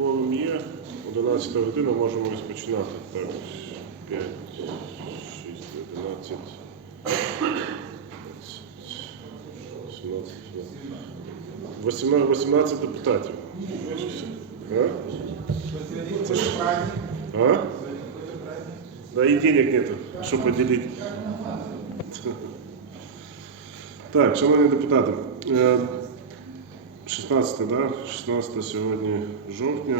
Кворум є, 11 година можемо розпочинати. Так, 5, 6, 11, 18, 18 депутатів. А? Це ж- А? Да и денег нету, щоб поділити. Так, шановні депутати, е, 16, да? 16 сьогодні жовтня,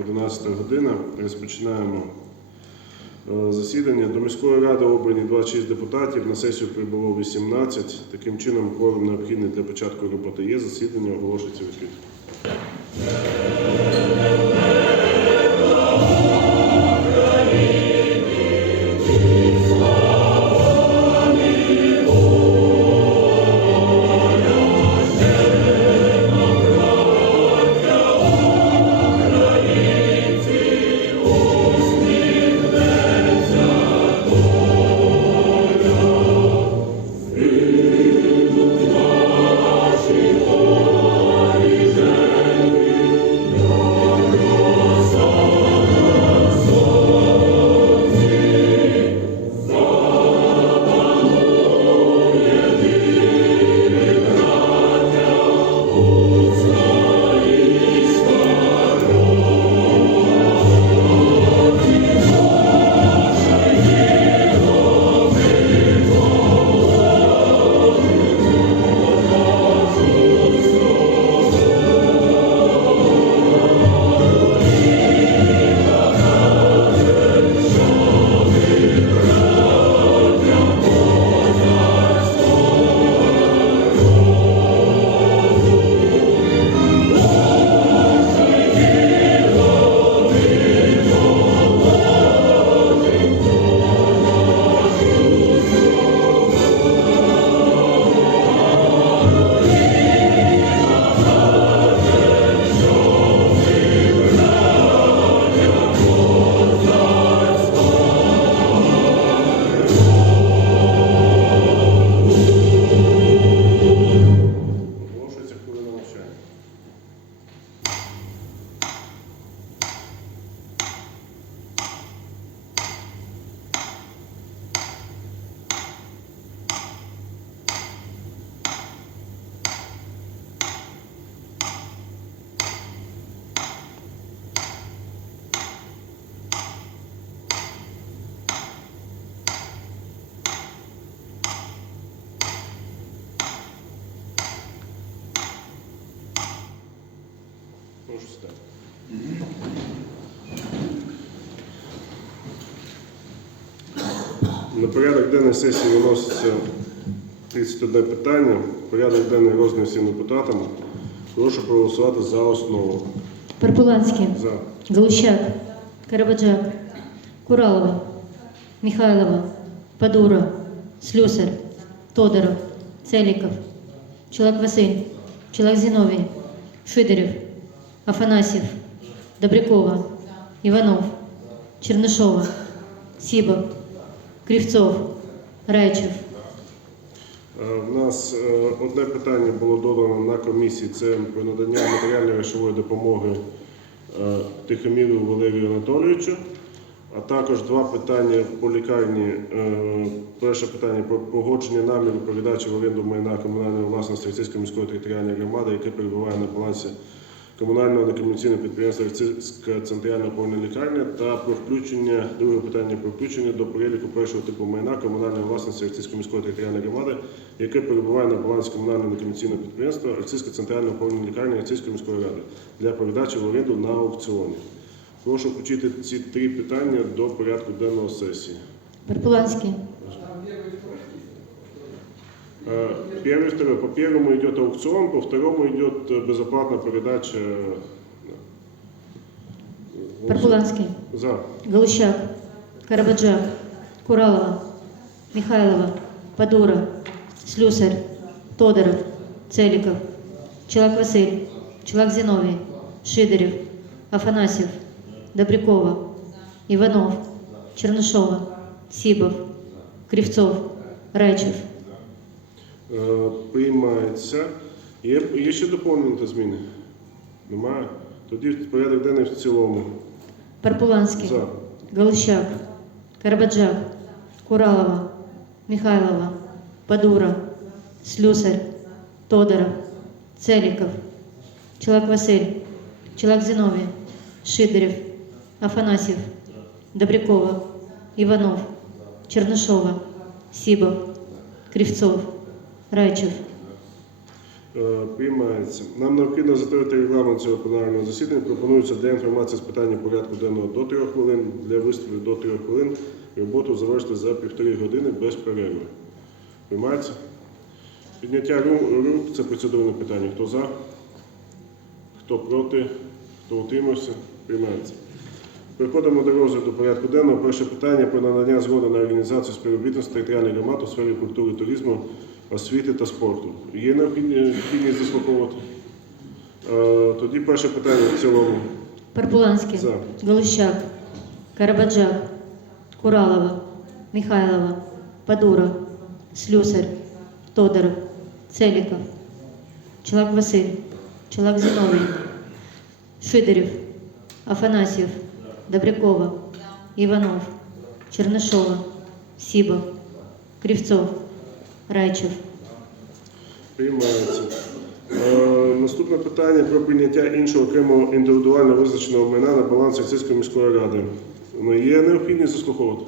11 година. Розпочинаємо е, засідання. До міської ради обрані 26 депутатів. На сесію прибуло 18. Таким чином, кворум необхідний для початку роботи є. Засідання оголошується відкритим. На порядок денний сесії виноситься 31 питання. Порядок денний розданий всім депутатам. Прошу проголосувати за основу. Парпуланський, За. Галущак, Карабаджак, Куралова, Михайлова, Падура, Слюсар, Тодоров, Целиков, Чулак Василь, Чулак Зиновий, Шидерев, Афанасьев, Добрякова, Иванов, Чернышова, Сибов, Кривцов, Райчев, Е, В нас е, одне питання було додано на комісії. Це про надання матеріальної грошової допомоги е, Тихоміру Валерію Анатолійовичу. А також два питання по лікарні. Е, Перше питання про погодження наміру передачі в оренду майна комунальної власності Російської міської територіальної громади, яке перебуває на балансі комунального некомерційного підприємства Російська центральна опорна лікарня та про включення друге питання про включення до переліку першого типу майна комунальної власності Російської міської територіальної громади, яке перебуває на балансі комунального некомерційного підприємства Російська центральна опорна лікарня Російської міської ради для передачі в оренду на аукціоні. Прошу включити ці три питання до порядку денного сесії. Парпуланский, Э, Первый, второй. По первому идет аукцион, по второму идет э, безоплатная передача. э, да. Парпуланский, За. Галущак, Карабаджак, Куралова, Михайлова, Падура, Слюсар, Тодоров, Целиков, Чулак Василь, Чулак Зиновий, Шидерев, Афанасьев, Добрякова, Иванов, Чернышова, Сибов, Кривцов, Райчев, Е, Приймається. Є, є ще доповнення та зміни? Немає? Тоді порядок денний в цілому. Парпуланський, За. Галущак, Карабаджак, Куралова, Михайлова, Падура, Слюсар, Тодоров, Целиков, Челак Василь, Челак Зиновий, Шидерев, Афанасьев, Добрякова, Иванов, Чернышова, Сибов, Кривцов, Райчев. Е, Приймається. Нам необхідно затвердити регламент цього пленарного засідання. Пропонується для інформації з питання порядку денного до 3 хвилин, для виступів до 3 хвилин. Роботу завершити за півтори години без перерви. Приймається? Підняття рук це процедурне питання. Хто за? Хто проти? Хто утримався? Приймається. Переходимо до розгляду порядку денного. Перше питання про надання згоди на організацію співробітництва територіальних громад у сфері культури, туризму, освіти та спорту. Є необхідні- необхідність заслуховувати? Е, Тоді перше питання в цілому. Парпуланский, За. Галущак, Карабаджак, Куралова, Михайлова, Падура, Слюсар, Тодоров, Целиков, Челак Василь, Челак Зиновий, Шидерев, Афанасьев, Добрякова, Иванов, Чернышова, Сибов, Кривцов, Райчев. Приймається. Е, Наступне питання про прийняття іншого окремого індивідуально визначеного майна на баланс Російської міської ради. Ну, Є необхідність заслуховувати?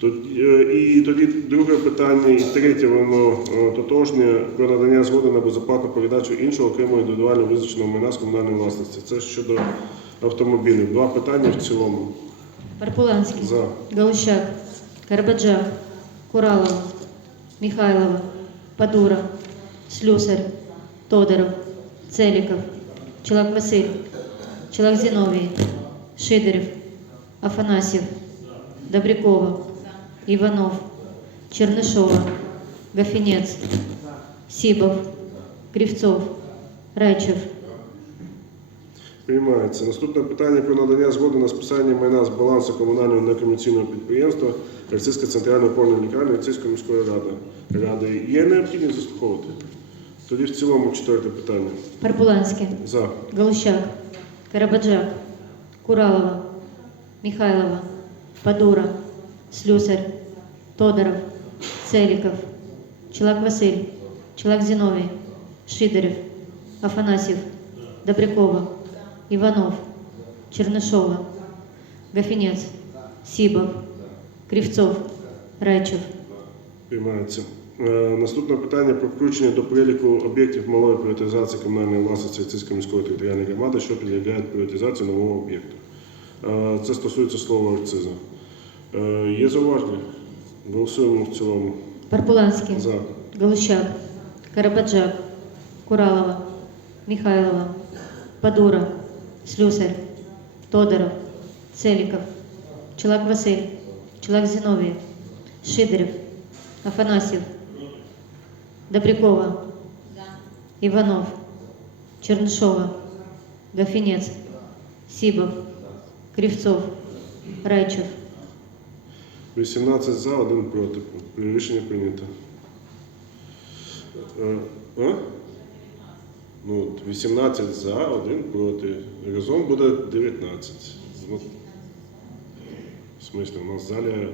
Тоді, е, І тоді друге питання, і третє, воно е, тотожнє про надання згоди на безоплатну передачу іншого окремого індивідуально визначеного майна з комунальної власності. Це щодо автомобілів. Два питання в цілому. Парпуланский, За. Галущак, Карбаджак, Куралова, Михайлова, Падура, Слюсар, Тодоров, Целиков, Челак Василь, Челак Зиновий, Шидерев, Афанасьев, Добрякова, Иванов, Чернышова, Гафінець, Сибов, Кривцов, Райчев. Приймається. Наступне питання про надання згоди на списання майна з балансу комунального некомерційного підприємства Російська центральна опорна лікарня Російської міської ради. ради. Є необхідність заслуховувати? Тоді в цілому четверте питання. Парпуланский, За. Галущак, Карабаджак, Куралова, Михайлова, Падура, Слюсар, Тодоров, Целиков, Челак Василь, Челак Зиновий, Шидерев, Афанасьев, Добрякова, Иванов, Чернышова, Гафинец, Сибов, Кривцов, Райчев. Приймається. Е, Наступне питання про включення до переліку об'єктів малої приватизації комунальної власності Російської міської територіальної громади, що підлягають приватизації нового об'єкту. Е, Це стосується слова акциза. Е, Є зауваження? Голосуємо в цілому. Парпуланский, За. Галущак, Карабаджак, Куралова, Михайлова, Падура, Слюсарь, Тодоров, Целиков, Челак Василь, Челак Зиновий, Шидерев, Афанасьев, Добрякова, Иванов, Чернышова, Гафинец, Сибов, Кривцов, Райчев. 18 за, 1 проти. Рішення прийнято. Е, А? Ну, от 18 за, 1 проти. Разом буде 19. Ну, В смысле, у нас в залі...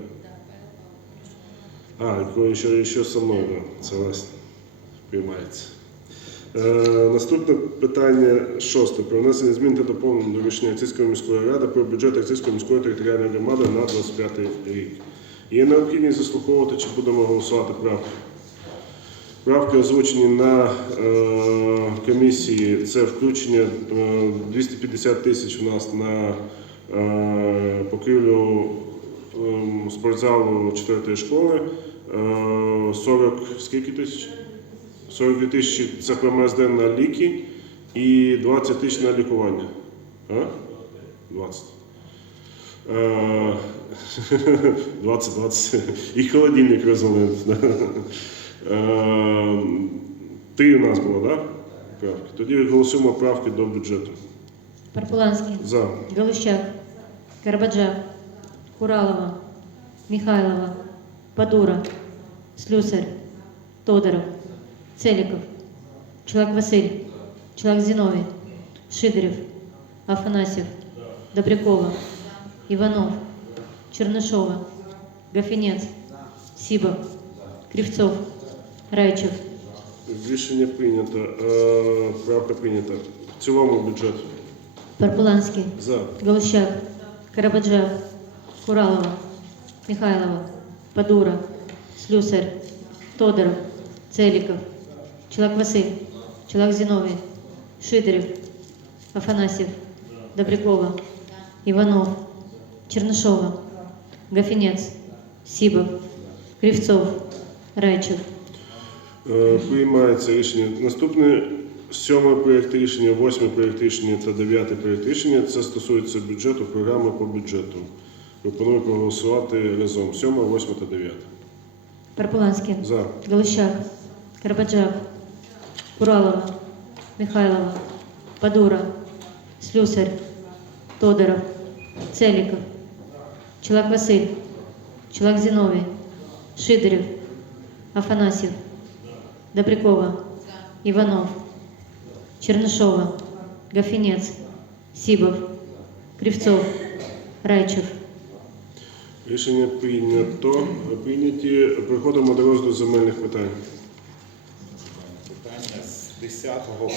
А, еще, еще со мною, да. Согласен. Приймається. Е, наступне питання шосте. Про внесення змін та доповнень до рішення Акцизької міської ради про бюджет Акцизької міської територіальної громади на 25 рік. Є необхідність заслуховувати, чи будемо голосувати правки. Правки озвучені на е, комісії. Це включення е, 250 тисяч у нас на е, покрівлю е, спортзалу 4 школи. Е, 40 скільки тисяч? 42 тисячі це ПМСД на ліки і 20 тисяч на лікування. А? 20. Е, 20, 20. І холодильник розумний. Е, Три у нас було, так? Правки. Тоді голосуємо правки до бюджету. Парпуланский, За. Галущак, Карбаджак, Куралова, Михайлова, Падура, Слюсарь, Тодоров, Целиков, Челак Василь, Челак Зиновий, Шидарев, Афанасьев, Добрякова, Иванов, Чернышова, Гафинец, Сибов, Кривцов, Райчев, Рішення прийнято. Е, Правка прийнята. В цілому бюджет. Парпуланский, За. Галущак, Карабаджав, Куралова, Михайлова, Падура, Слюсарь, Тодоров, Целиков, Челак Василь, Челак Зиновий, Шидарев, Афанасьев, Добрякова, Иванов, Чернышова, Гафинец, Сибов, Кривцов, Райчев, Приймається рішення. Наступне сьомий проєкт рішення, восьмий проєкт рішення та дев'ятий проєкт рішення. Це стосується бюджету, програми по бюджету. Пропоную проголосувати разом. Сьоме, восьме та дев'яте. Парпуланский, За. Галущак, Карабаджав, Куралова, Михайлова, Падура, Слюсарь, Тодоров, Целиков, Челак Василь, Челак Зиновий, Шидарев, Афанасьев, Добрякова, Иванов, Чернышова, Гафинец, Сибов, Кривцов, Райчев, Рішення прийнято. Прийняті. Переходимо до розгляду земельних питань. Питання з 10 по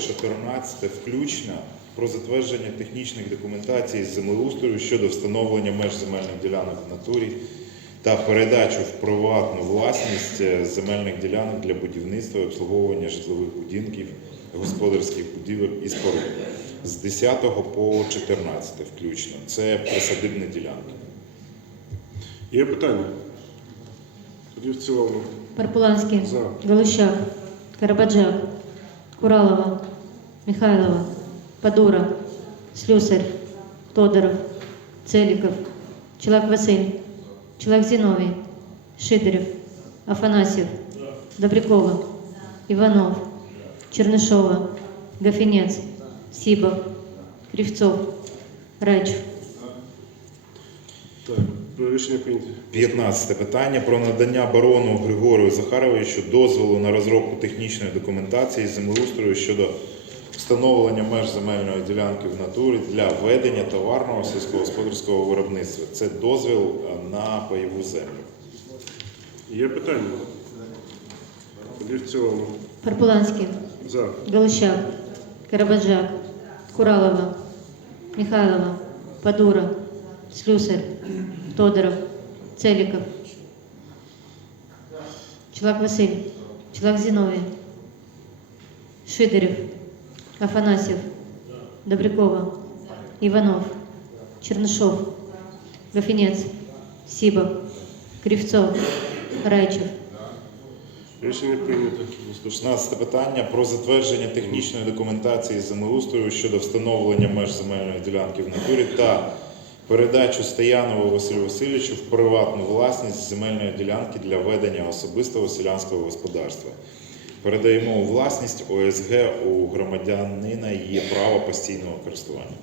14 включно про затвердження технічних документацій з землеустрою щодо встановлення меж земельних ділянок в натурі та передачу в приватну власність е, земельних ділянок для будівництва і обслуговування житлових будинків, господарських будівель і споруд з 10 по 14 включно. Це присадибні ділянки. Є питання? Тоді в цілому. Парпуланский, За. Галущак, Карабаджак, Куралова, Михайлова, Падура, Слюсарь, Тодоров, Целиков, Челак Василь, Челак Зиновий, Шидарев, Афанасьев, Добрякова, Иванов, Чернышова, Гафинец, Сибов, Кривцов, Райчев, Так, рішення прийнято. 15 питання про надання барону Григорію Захаровичу дозволу на розробку технічної документації з землеустрою щодо встановлення меж земельної ділянки в натурі для ведення товарного сільськогосподарського виробництва. Це дозвіл е, на пайову землю. Є питання? Тоді в цілому. Парпуланский, За. Галущак, Карабаджак, Куралова, Михайлова, Падура, Слюсарь, Тодоров, Целиков, Челак Василь, Челак Зиновий, Шидарев, Афанасьев, Добрякова, Иванов, Чернышов, Гафинец, Сибов, Кривцов, Райчев, Рішення прийнято. 16 питання про затвердження технічної документації землеустрою щодо встановлення меж земельної ділянки в натурі та передачу Стоянову Василю Васильовичу в приватну власність земельної ділянки для ведення особистого селянського господарства. Передаємо у власність ОСГ у громадянина є право постійного користування.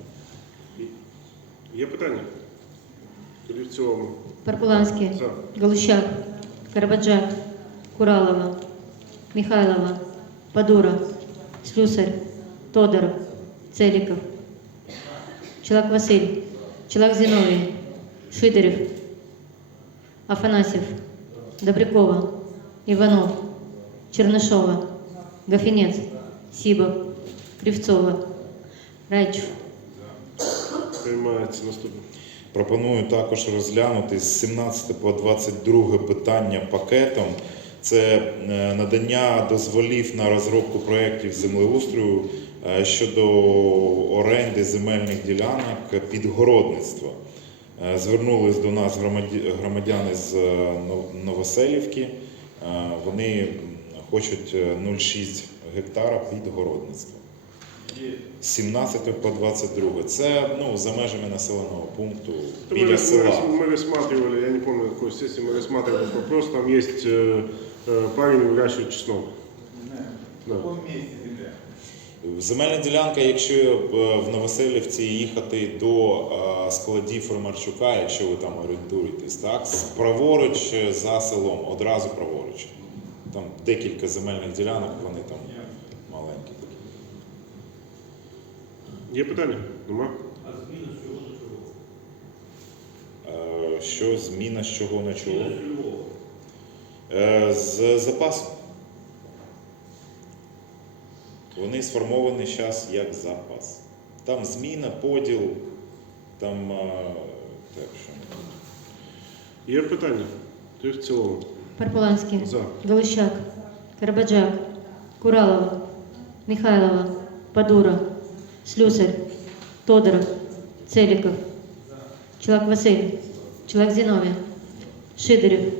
Є питання? Тоді в цілому. Парпуланский, За. Галущак, Карабаджак, Куралова, Михайлова, Падура, Слюсарь, Тодоров, Целиков, Челак Василь, Челак Зиновий, Шидарев, Афанасьев, Добрякова, Иванов, Чернышова, Гафинец, Сибов, Кривцова, Райчев, Приймається наступне. Пропоную також розглянути з 17 по 22 питання пакетом. Це е, надання дозволів на розробку проєктів землеустрою е, щодо оренди земельних ділянок під городництво. Е, Звернулись до нас громадяни з Новоселівки. Вони хочуть е, 0,6 гектара під городництво. З 17 по 22. Це ну, за межами населеного пункту Мы, біля рас- села. мы рассматривали, я не помню, на какой сессии мы рассматривали этот вопрос, там есть э, э, парень, выращивает чеснок. Да. Земельна ділянка, якщо е, в Новоселівці їхати до е, складів Ромарчука, якщо ви там орієнтуєтесь, так, з- праворуч е, за селом, одразу праворуч. Там декілька земельних ділянок, вони там маленькі такі. Є питання? Нема? Е, Що зміна з чого на чого? Е, З запасу. Вони сформовані зараз як запас. Там зміна, поділ, там е, так що. Є питання? Ти в цілому. Парпуланский, За. Галущак, Карабаджак, Куралова, Михайлова, Подура, Слюсарь, Тодоров, Целиков, Челак Василь, Челак Зиновий, Шидорев,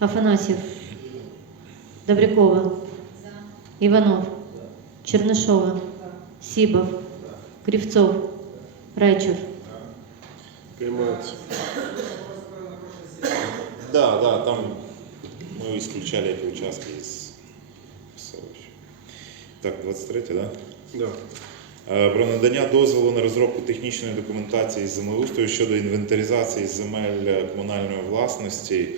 Афанасьев, Добрякова, Иванов, Чернышова, Сибов, Кривцов, Райчев. Приймається. Да, да, там мы исключали эти участки из селища. Так, 23, да? Да. Е, Про надання дозволу на розробку технічної документації з землеустрою щодо інвентаризації земель комунальної власності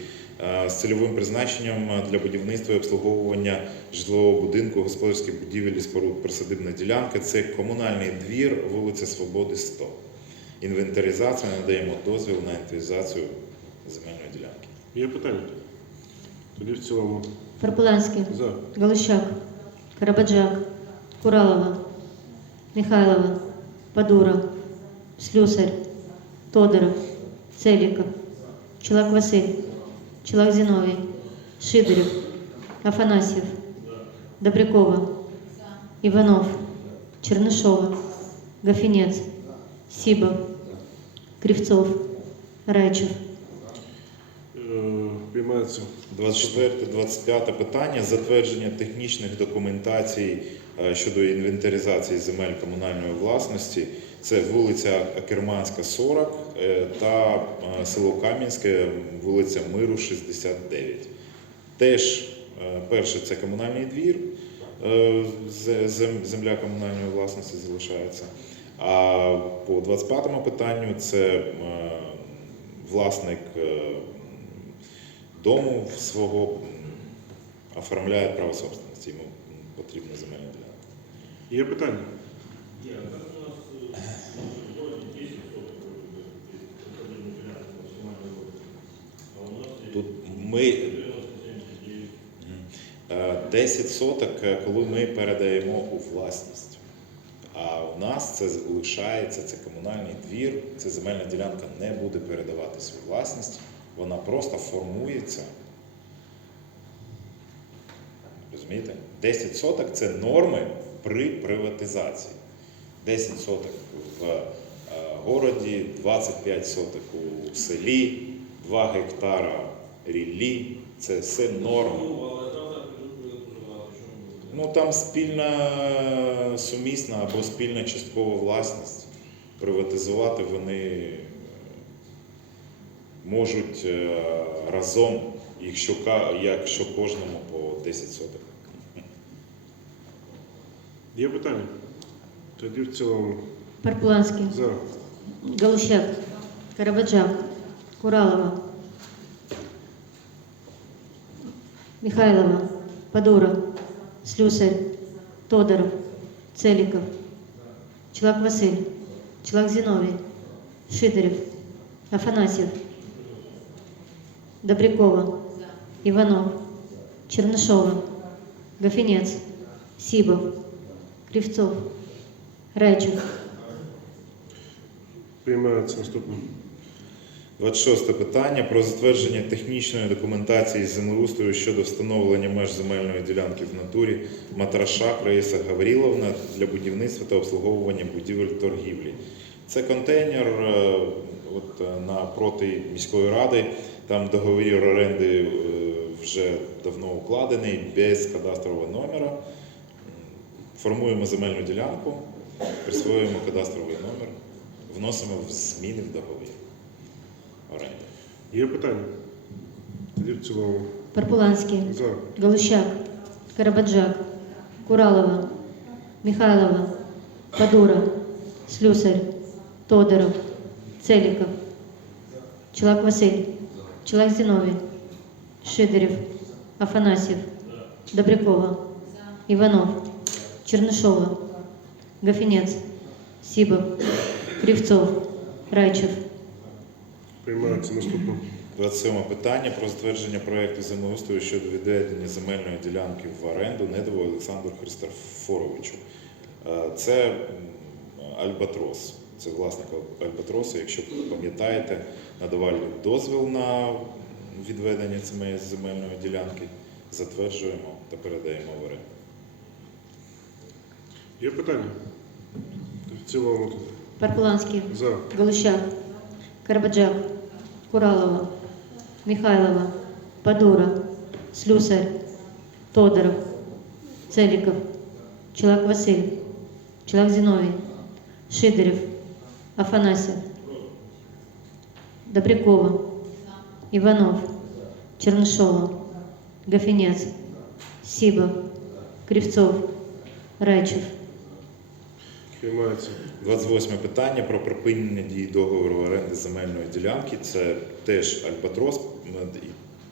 е, з цільовим призначенням для будівництва і обслуговування житлового будинку, господарських будівель і споруд присадибна ділянка. Це комунальний двір, вулиця Свободи 100. Інвентаризація надаємо дозвіл на інвентаризацію земельної ділянки. Є питання? Тоді в цілому. Парпуланский, За. Галущак, Карабаджак, Куралова, Михайлова, Подура, Слюсарь, Тодоров, Целиков, Челак Василь, Челак Зиновий, Шидорев, Афанасьев, Добрякова, Иванов, Чернышова, Гафинец, Сибов, Кривцов, Райчев. Приймається. 24-25 питання затвердження технічних документацій е, щодо інвентаризації земель комунальної власності. Це вулиця Акерманська, 40 е, та е, село Кам'янське, вулиця Миру, 69. Теж перше це комунальний двір, земля комунальної власності залишається. А по 25-му питанню це власник дому свого оформляє право собственності, йому потрібна земельна ділянка. Є питання? Тут ми Е, 10 соток, е, коли ми передаємо у власність. А у нас це лишається, це комунальний двір, ця земельна ділянка не буде передаватися у власність, вона просто формується. Розумієте? 10 соток це норми при приватизації. 10 соток в е, городі, 25 соток у селі, 2 гектара ріллі. Це все норми. Ну там спільна сумісна або спільна часткова власність. Приватизувати вони можуть е, разом, якщо, якщо кожному по 10 соток. Є питання? Тоді в цілому. Парпуланский, За. Галущак, Карабаджак, Куралова, Михайлова, Подура, Слюсарь, Тодоров, Целиков, Челак Василь, Челак Зиновий, Шидорев, Афанасьев, Добрякова, Иванов, Чернышова, Гафинец, Сибов, Кривцов, Райчев. Приймається наступне. 26 питання про затвердження технічної документації землеустрою щодо встановлення меж земельної ділянки в натурі Матрашак Раїса Гавріловна для будівництва та обслуговування будівель торгівлі. Це контейнер е, от, е, напроти міської ради. Там договір оренди е, вже давно укладений без кадастрового номера. Формуємо земельну ділянку, присвоюємо кадастровий номер, вносимо в зміни в договір оренди. Є питання? Тоді в цілому. Парпуланский, За. Галущак, Карабаджак, Куралова, Михайлова, Подура, Слюсарь, Тодоров, Целиков, Челак Василь, Челак Зиновий, Шидорев, Афанасьев, Добрякова, Иванов, Чернышова, Гафинец, Сібов, Кривцов, Райчев, Приймається наступне. 27 питання про затвердження проекту землеустрою щодо відведення земельної ділянки в оренду Недову Олександру Христофоровичу. Е, Це Альбатрос. Це власник Альбатроса. Якщо пам'ятаєте, надавали дозвіл на відведення цієї земельної ділянки. Затверджуємо та передаємо в оренду. Є питання? В цілому Парпланський, за. Галущак, Карбаджак, Куралова, Михайлова, Подура, Слюсарь, Тодоров, Целиков, Челак Василь, Челак Зиновий, Шидерев, Афанасьев, Добрякова, Иванов, Чернышова, Гафинец, Сиба, Кривцов, Райчев, Приймається. 28 питання про припинення дії договору оренди земельної ділянки. Це теж Альбатрос.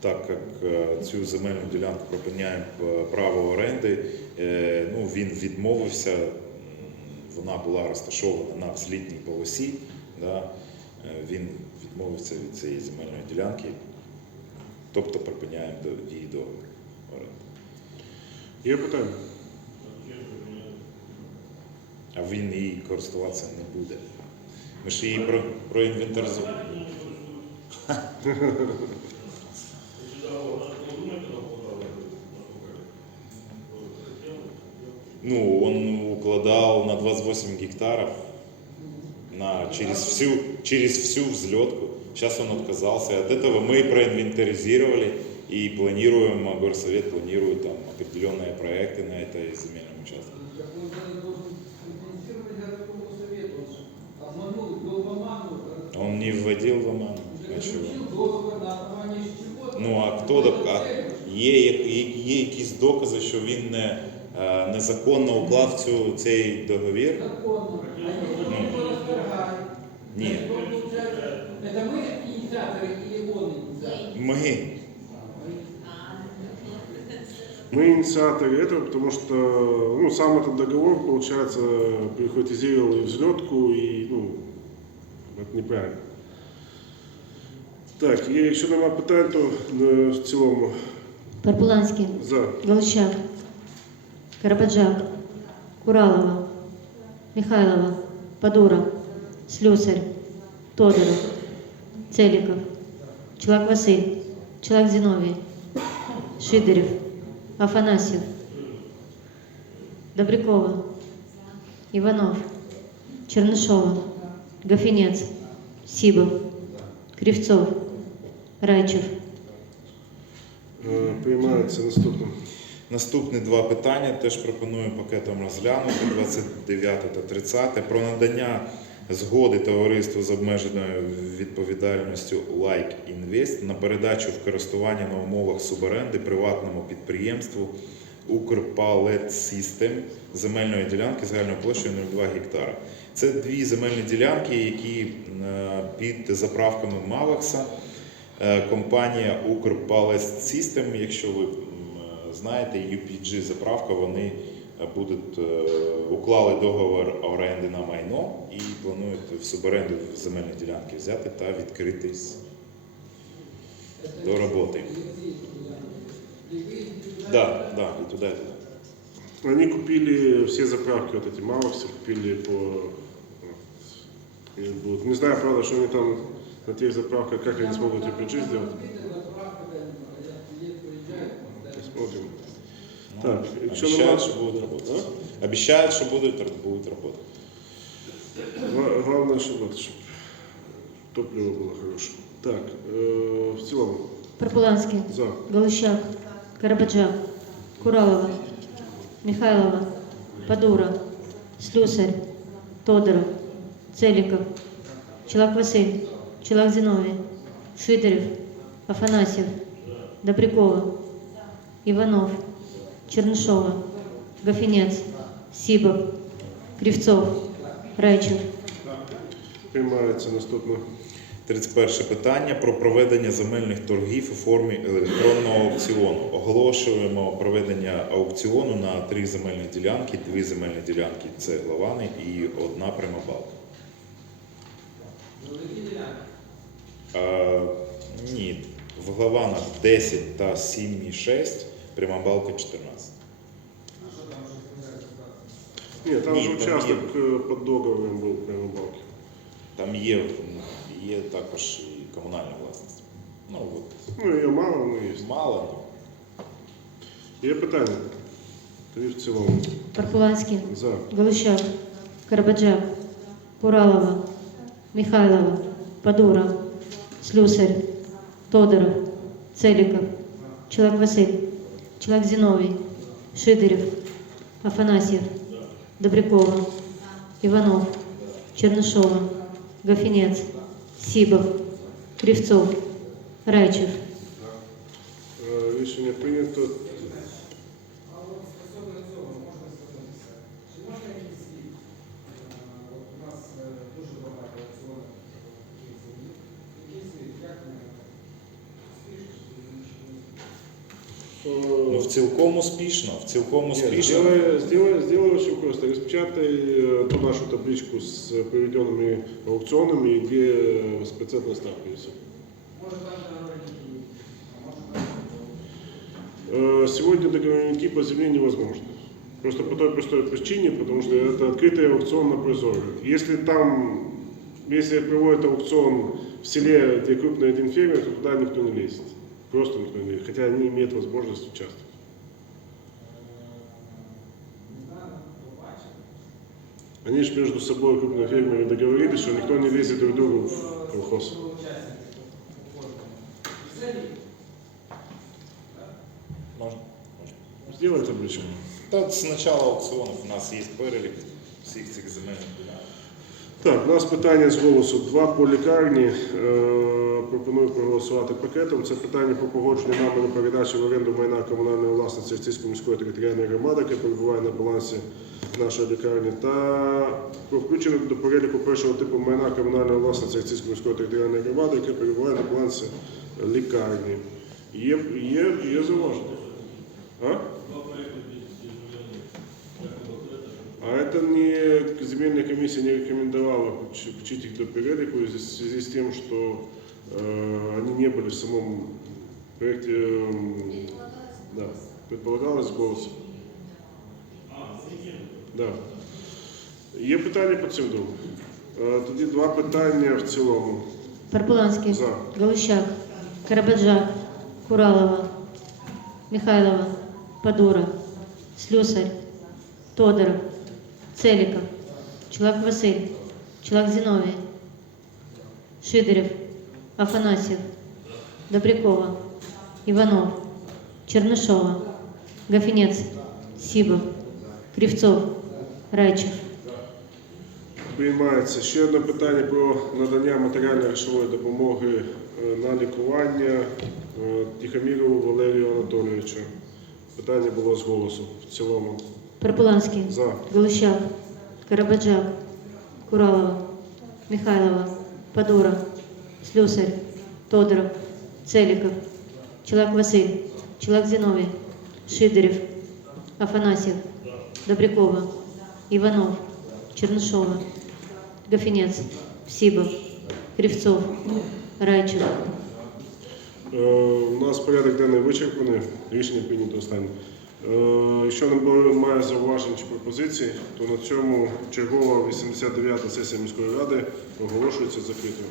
Так як е, цю земельну ділянку припиняємо е, право оренди, е, ну, він відмовився, вона була розташована на взлітній полосі. Да? Е, Він відмовився від цієї земельної ділянки, тобто припиняємо до- дії договору оренди. Є питання? А він її користуватися не буде. Ми ж її про, проінвентаризували. Ну, он укладал на 28 гектаров на, через, всю, через всю взлетку. Сейчас он отказался от этого. Мы проинвентаризировали и планируем, а горсовет планирует там определенные проекты на этой земельном участке. Так он даже должен компенсировать городскому совету. Он обманул, ввел в оману. Он не вводил в оману. А чого? Заключил договор на основании чего-то. Ну а хто док- а є, є, є якісь докази, що він не, е, незаконно уклав цю, цей договір? Законно. А если Ну. кто расторгает? Ні. значит, он получается, Это мы инициаторы или он инициатор? Ми. Мы инициаторы этого, потому что ну, сам этот договор, получается, прихватизировал и взлетку, и ну, это неправильно. Так, і якщо нема питань, то е, в цілому Парпуланський, за. Галущак, Карабаджак, Куралова, Михайлова, Подура, Слюсарь, Тодоров, Целиков, Челак Василь, Челак Зиновий, Шидерев, Афанасьев, Добрякова, Иванов, Чернышова, Гафинец, Сибов, Кривцов, Райчев, Е, Приймається наступне. Наступні два питання теж пропоную пакетом розглянути. 29 та 30 про надання згоди товариству з обмеженою відповідальністю Like Invest на передачу в користування на умовах суборенди приватному підприємству Укрпалет System земельної ділянки загальною площею 0,2 гектара. Це дві земельні ділянки, які е, під заправками Мавекса Е, Компанія Укрпалест System, якщо ви знаєте, UPG заправка, вони е, будуть е, уклали договор оренди на майно і планують в суборенду земельні ділянки взяти та відкритись до роботи. Да, да, і туди, і туди. Они купили все заправки, вот эти Мавоксы, купили по... и будут- Не знаю, правда, что они там на тех заправках, как они смогут UPG сделать. Посмотрим. Ну, Так, якщо обіцяють, нема- що будуть працювати. Обіцяють, що будуть, будуть працювати. Гла- Главное, чтобы, это, чтоб топливо было хорошее. Так, э, в целом, Парпуланский, за. Галущак, Карабаджак, Куралова, Михайлова, Подура, Слюсарь, Тодоров, Целиков, Челак Василь, Челак Зиновий, Шидерев, Афанасьев, Добрякова, Иванов, Чернышова, Гафинец, Сибов, Кривцов, Райчев, Приймається наступне. 31 питання про проведення земельних торгів у формі електронного аукціону. Оголошуємо проведення аукціону на три земельні ділянки. Дві земельні ділянки це Лавани і одна пряма балка. Е, ні, в Главанах 10 та 7,6, пряма балка 14. А що там? Ні, же там участок є. е, під договором був прямо балки. Там є, є також і комунальна власність. Ну, от, Ну, її мало, але є. мало, ну, Є питання? Тоді в цілому. Пархуланський, За. Галущак, Карабаджак, Куралова, Михайлова, Падура, Слюсарь, Тодоров, Целиков, Человек Василь, Человек Зиновий, Шидырев, Афанасьев, Добрякова, Иванов, Чернышова, Гафинец, Сибов, Кривцов, Райчев. цілком успішно, в цілком Нет, успішно. сделай, сделай, сделай очень просто. Распечатай э, ту нашу табличку с проведенными аукционами, где э, с процентной ставкой. и всё. Може там договорники, а може там Э, Сегодня договорники по земле невозможно. Просто по той простой причине, потому что это открытый аукцион на прозоре. Если там, если проводят аукцион в селе, где крупный один фермер, то туда никто не лезет. Просто никто не лезет, хотя они имеют возможность участвовать. Они же между собой, крупные фермеры, договорились, что никто не лезет друг другу в колхоз. Можна? Можна. Сделай табличку. Та з начала аукціонів у нас є перелік всіх цих земельних ділянок. Так, у нас питання з голосу. Два по лікарні. Е, пропоную проголосувати пакетом. Це питання про погодження нами на передачу в оренду майна комунальної власності Артистської міської територіальної громади, яке перебуває на балансі нашої лікарні, та про включення до переліку першого типу майна комунальної власності Артистської міської територіальної громади, яке перебуває на балансі лікарні. Є, є, є зауваження? А? А это не земельная комиссия не рекомендовала включ- включить их до перелику в связи с тем, что э, они не были в самом проекте, эм, да, предполагалось голос. Да. Є питання по цим двом? Е, Тоді два питання в цілому. Парпуланский, За. Галущак, Карабаджак, Куралова, Михайлова, Падура, Слюсарь, Тодоров, Целиков, Человек Василь, Человек Зиновий, Шидырев, Афанасьев, Добрякова, Иванов, Чернышова, Гафинец, Сибов, Кривцов, Райчев. Приймається ще одне питання про надання матеріально-грошової допомоги е, на лікування е, Тихомірову Валерію Анатолійовичу. Питання було з голосу в цілому. Парпуланский, За. Галущак, Карабаджак, Куралова, Михайлова, Падура, Слюсарь, Тодоров, Целиков, Человек Василь, Человек Зиновий, Шидырев, Афанасьев, Добрякова, Иванов, Чернышова, Гафинец, Сибов, Кривцов, Райчик. Е, у нас порядок денний вичерпаний, рішення прийнято останнє. Е, якщо не має зауважень чи пропозицій, то на цьому чергова 89-та сесія міської ради оголошується закритою.